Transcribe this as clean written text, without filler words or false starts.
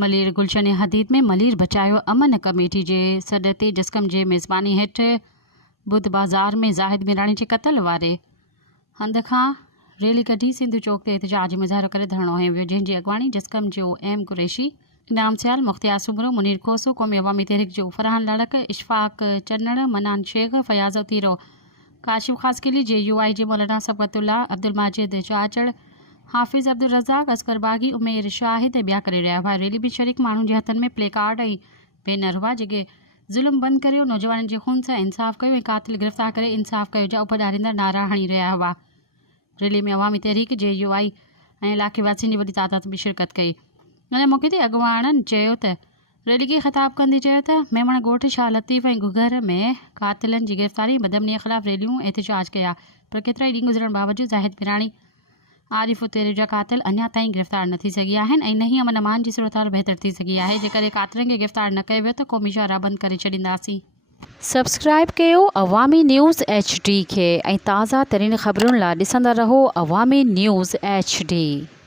मलीर गुलशन हदीद में मलीर बचायो अमन कमेटी के सॾ ते जस्कम के मेज़बानी हेठ बुध बाज़ार में ज़ाहिद मिराणी के क़त्ल वारे हंध खां रैली कढी सिंधु चौक ते एहतजाज मुज़ाहिरो करे धरणो हयो वियो, जंहिंजी अॻवानी जस्कम जो एम कुरैशी, इनाम सियाल, मुख्तियार सुमरो, मुनीर कोसो, क़ौमी अवामी तहरीक जो फरहान लड़क, इशफाक चन्नड़, मनान शेख, फयाज़ तीरो, काशिफ खासकिली, JUI जे मौलाना सबकतुल्ला, अब्दुल माजिद चाचड़, हाफिज़ अब्दुल रज़ाक, असकर बागी, उमेर शाहिद ऐं ॿिया करे रहिया हुआ। रैली में शरीक माण्हुनि जे हथनि में प्ले कार्ड ऐं बैनर हुआ जेके ज़ुल्म बंदि करियो, नौजवाननि जे खून सां इंसाफ़ कयो ऐं कातिल गिरफ़्तार करे इंसाफ़ कयो जा उपॾारींदड़ नारा हणी रहिया हुआ। रैली में अवामी तहरीक, JUI ऐं इलाइक़े वासियुनि जी वॾी तादाद में शिरकत कई। इन मौक़े ते अॻवाननि चयो त रैली खे ख़िताब कंदे चयो त मेमण ॻोठ शाह लतीफ़ ऐं घुघर में कातिलनि जी गिरफ़्तारी ऐं बदमनीअ ख़िलाफ़ रैलियूं एहतजाज कया, पर केतिरा ई ॾींहं गुज़रण बावजूदि ज़ाहिद मिराणी आरिफ तेरे जा कातिल अञा ताईं गिरफ़्तार न थी सघी आहिनि ऐं न ई अमन अमान जी सूरत हाल बहितर थी सघी आहे। जेकॾहिं कातिलनि खे गिरफ़्तार न कयो वियो त क़ौमी शाहराह बंदि करे छॾींदासीं। सब्सक्राइब कयो अवामी न्यूज़ HD खे ऐं ताज़ा तरीन ख़बरुनि लाइ ॾिसंदा रहो अवामी न्यूज़ HD।